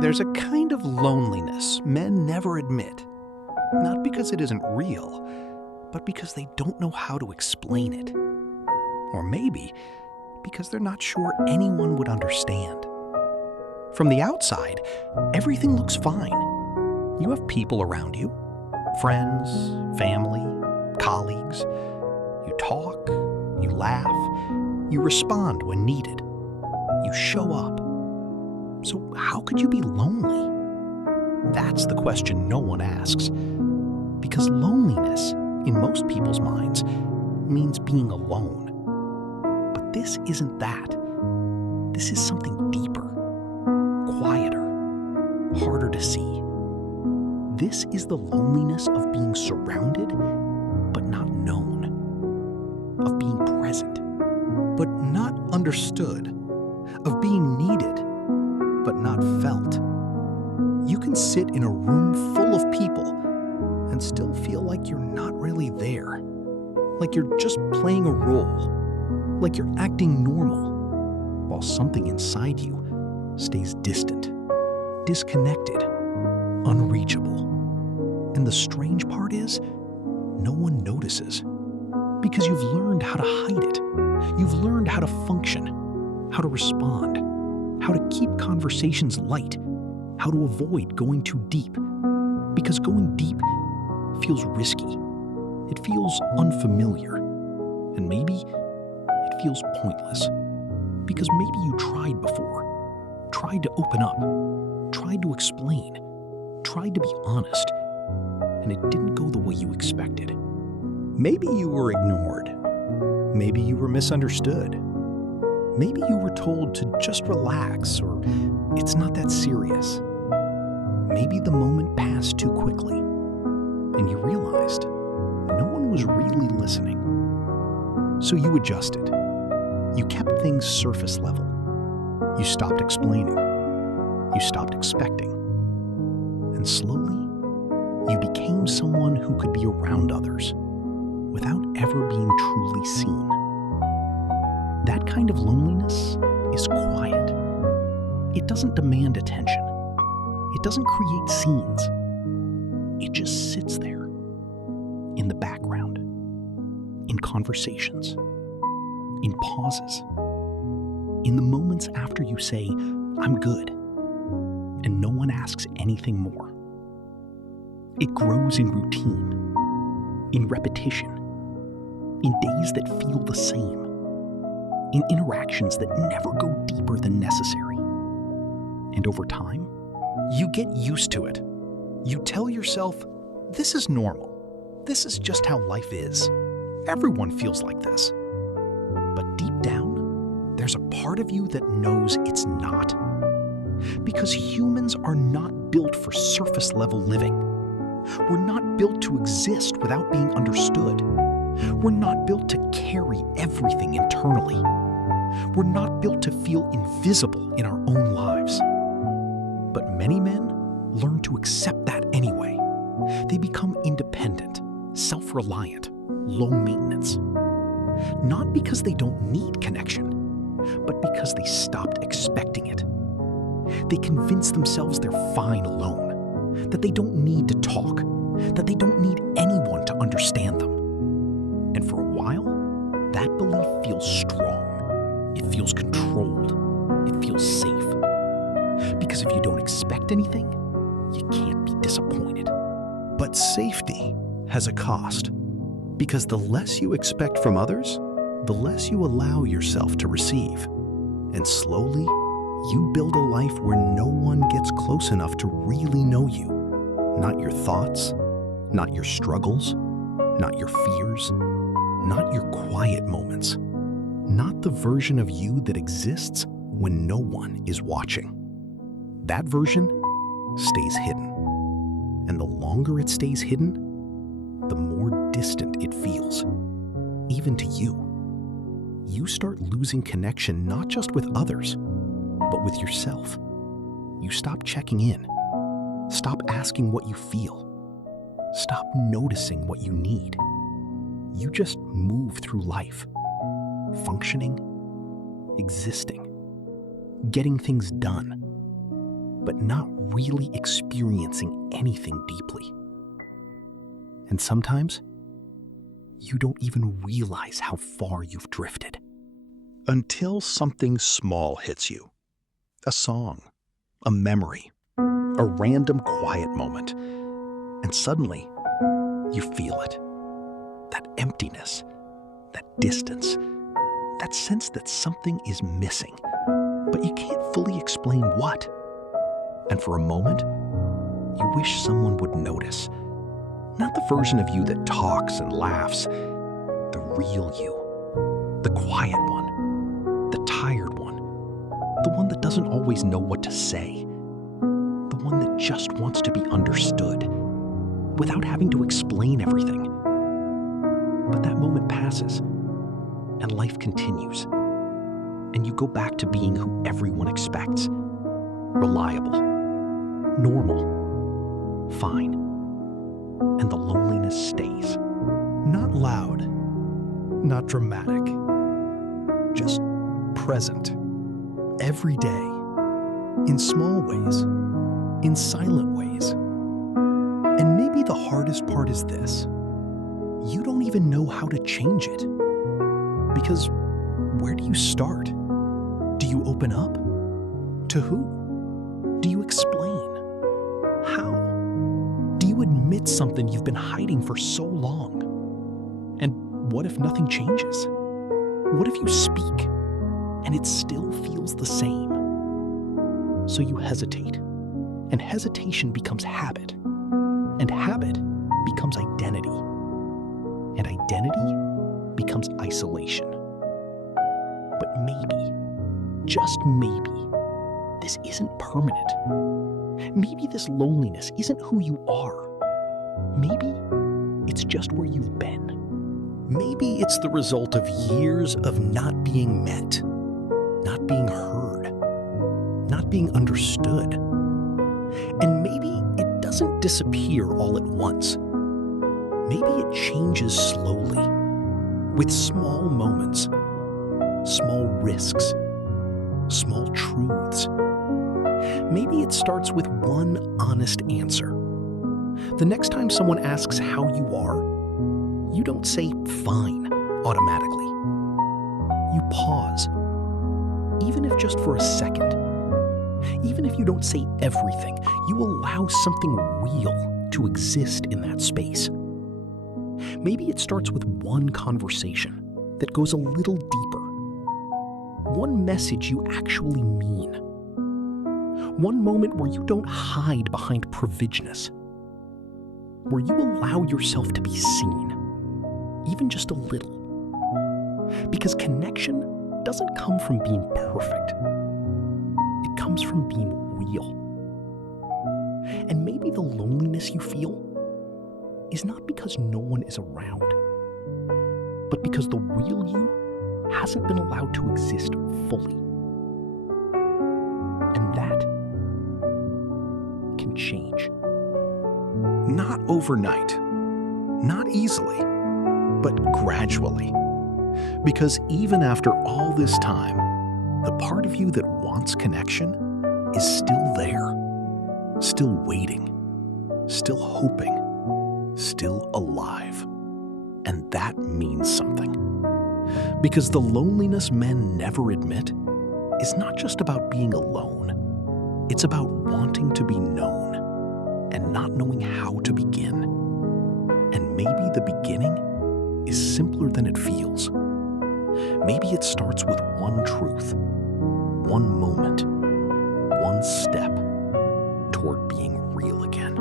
There's a kind of loneliness men never admit, not because it isn't real, but because they don't know how to explain it. Or maybe because they're not sure anyone would understand. From the outside, everything looks fine. You have people around you, friends, family, colleagues. You talk, you laugh, you respond when needed. You show up. So how could you be lonely? That's the question no one asks. Because loneliness, in most people's minds, means being alone. But this isn't that. This is something deeper, quieter, harder to see. This is the loneliness of being surrounded, but not known. Of being present, but not understood. Of being needed, but not felt. You can sit in a room full of people and still feel like you're not really there. Like you're just playing a role. Like you're acting normal, while something inside you stays distant, disconnected, unreachable. And the strange part is, no one notices. Because you've learned how to hide it. You've learned how to function, how to respond, how to keep conversations light, how to avoid going too deep. Because going deep feels risky. It feels unfamiliar. And maybe it feels pointless. Because maybe you tried before, tried to open up, tried to explain, tried to be honest, and it didn't go the way you expected. Maybe you were ignored. Maybe you were misunderstood. Maybe you were told to just relax or it's not that serious. Maybe the moment passed too quickly and you realized no one was really listening. So you adjusted. You kept things surface level. You stopped explaining. You stopped expecting. And slowly, you became someone who could be around others without ever being truly seen. That kind of loneliness is quiet. It doesn't demand attention. It doesn't create scenes. It just sits there, in the background, in conversations, in pauses, in the moments after you say, "I'm good," and no one asks anything more. It grows in routine, in repetition, in days that feel the same, in interactions that never go deeper than necessary. And over time, you get used to it. You tell yourself, this is normal. This is just how life is. Everyone feels like this. But deep down, there's a part of you that knows it's not. Because humans are not built for surface-level living. We're not built to exist without being understood. We're not built to carry everything internally. We're not built to feel invisible in our own lives. But many men learn to accept that anyway. They become independent, self-reliant, low maintenance. Not because they don't need connection, but because they stopped expecting it. They convince themselves they're fine alone, that they don't need to talk, that they don't need anyone to understand them. And for a while, that belief feels strong. It feels controlled. It feels safe. Because if you don't expect anything, you can't be disappointed. But safety has a cost. Because the less you expect from others, the less you allow yourself to receive. And slowly, you build a life where no one gets close enough to really know you. Not your thoughts, not your struggles, not your fears, not your quiet moments, not the version of you that exists when no one is watching. That version stays hidden. And the longer it stays hidden, the more distant it feels, even to you. You start losing connection not just with others, but with yourself. You stop checking in. Stop asking what you feel. Stop noticing what you need. You just move through life, functioning, existing, getting things done. but not really experiencing anything deeply. And sometimes, you don't even realize how far you've drifted. Until something small hits you. A song, a memory, a random quiet moment. And suddenly, you feel it. That emptiness, that distance, that sense that something is missing, but you can't fully explain what. And for a moment, you wish someone would notice. Not the version of you that talks and laughs, the real you, the quiet one, the tired one, the one that doesn't always know what to say, the one that just wants to be understood without having to explain everything. But that moment passes, and life continues, and you go back to being who everyone expects. Reliable, normal, fine. And the loneliness stays. Not loud, not dramatic, just present. Every day, in small ways, in silent ways. And maybe the hardest part is this. You don't even know how to change it. Because where do you start? Do you open up? To who? Do you explain? How? Do you admit something you've been hiding for so long? And what if nothing changes? What if you speak and it still feels the same? So you hesitate, and hesitation becomes habit, and habit becomes identity, and identity becomes isolation. But maybe, just maybe, this isn't permanent. Maybe this loneliness isn't who you are. Maybe it's just where you've been. Maybe it's the result of years of not being met, not being heard, not being understood. And maybe it doesn't disappear all at once. Maybe it changes slowly, with small moments, small risks, small truths. Maybe it starts with one honest answer. The next time someone asks how you are, you don't say fine automatically. You pause, even if just for a second. Even if you don't say everything, you allow something real to exist in that space. Maybe it starts with one conversation that goes a little deeper. One message you actually mean. One moment where you don't hide behind provisioness. Where you allow yourself to be seen, even just a little. Because connection doesn't come from being perfect. It comes from being real. And maybe the loneliness you feel is not because no one is around, but because the real you hasn't been allowed to exist fully. And that can change. Not overnight, not easily, but gradually. Because even after all this time, the part of you that wants connection is still there, still waiting, still hoping, still alive. And that means something. Because the loneliness men never admit is not just about being alone. It's about wanting to be known and not knowing how to begin. And maybe the beginning is simpler than it feels. Maybe it starts with one truth, one moment, one step toward being real again.